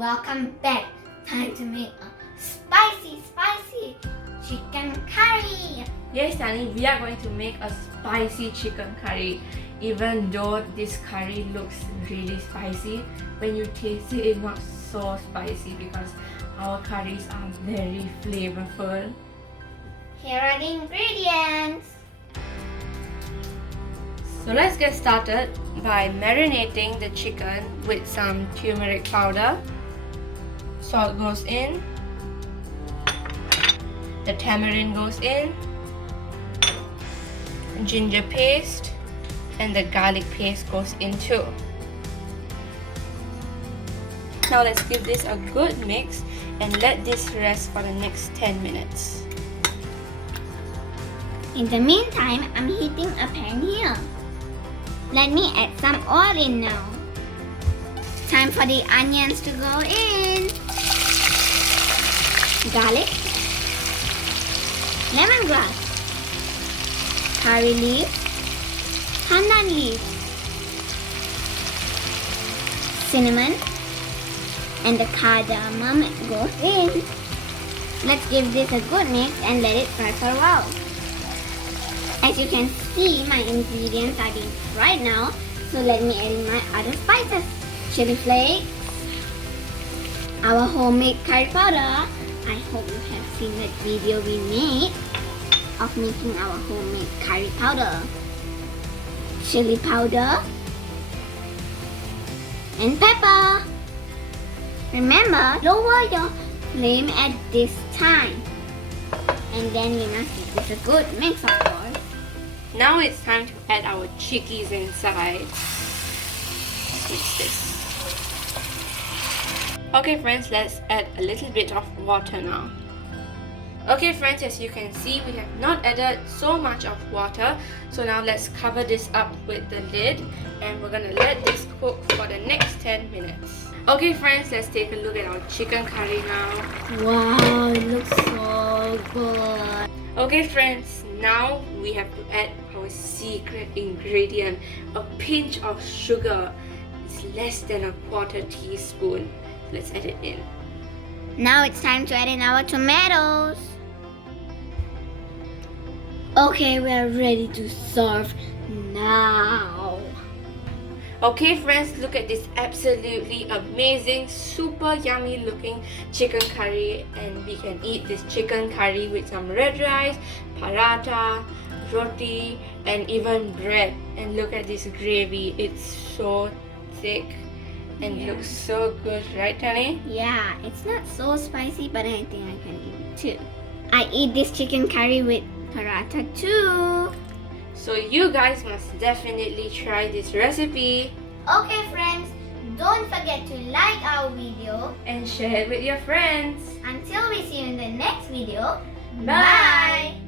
Welcome back. Time to make a spicy chicken curry. Yes, Tani, we are going to make a spicy chicken curry. Even though this curry looks really spicy, when you taste it, it's not so spicy because our curries are very flavorful. Here are the ingredients. So let's get started by marinating the chicken with some turmeric powder. Salt goes in. The tamarind goes in. Ginger paste and the garlic paste goes in too. Now let's give this a good mix and let this rest for the next 10 minutes. In the meantime, I'm heating a pan here. Let me add some oil in now. Time for the onions to go in. Garlic, lemongrass, curry leaves, pandan leaves, cinnamon, and the cardamom goes in. Let's give this a good mix and let it fry for a while. As you can see, my ingredients are being fried now, so let me add in my other spices. Chili flakes, our homemade curry powder. I hope you have seen that video we made of making our homemade curry powder. Chili powder and pepper. Remember, lower your flame at this time. And then we must give this a good mix, of course. Now it's time to add our chickies inside. Let's mix this. Okay friends, let's add a little bit of water now. Okay friends, as you can see, we have not added so much of water. So now let's cover this up with the lid and we're gonna let this cook for the next 10 minutes. Okay friends, let's take a look at our chicken curry now. Wow, it looks so good. Okay friends, now we have to add our secret ingredient, a pinch of sugar. It's less than a quarter teaspoon. Let's add it in. Now it's time to add in our tomatoes. Okay, we are ready to serve now. Okay friends, look at this absolutely amazing, super yummy looking chicken curry, and we can eat this chicken curry with some red rice, paratha, roti, and even bread. And look at this gravy, it's so thick and looks so good, right Tani? Yeah, it's not so spicy, but I think I can eat it too. I eat this chicken curry with paratha too. So you guys must definitely try this recipe. Okay friends, don't forget to like our video And share it with your friends. Until we see you in the next video. Bye.